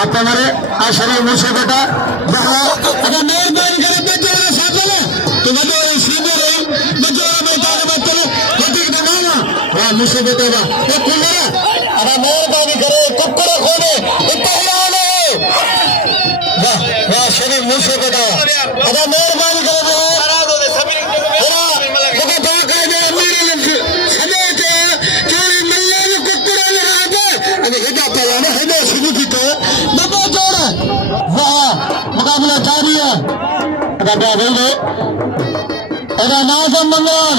आता मारे आश्रय मुझसे बेटा अगर मेहरबानी करे बच्चों के साथ में तो बच्चों सीधे रही बच्चों बेटा ने बच्चों बेटी का नाम वाह मुझसे बेटा का एक कुल्ला अगर मेहरबानी करे कुक्कर खोले इतना वाह वाह शरीफ मुझसे बेटा अगर मेहरबानी करे मुकाबला जारी है नाजम मंगल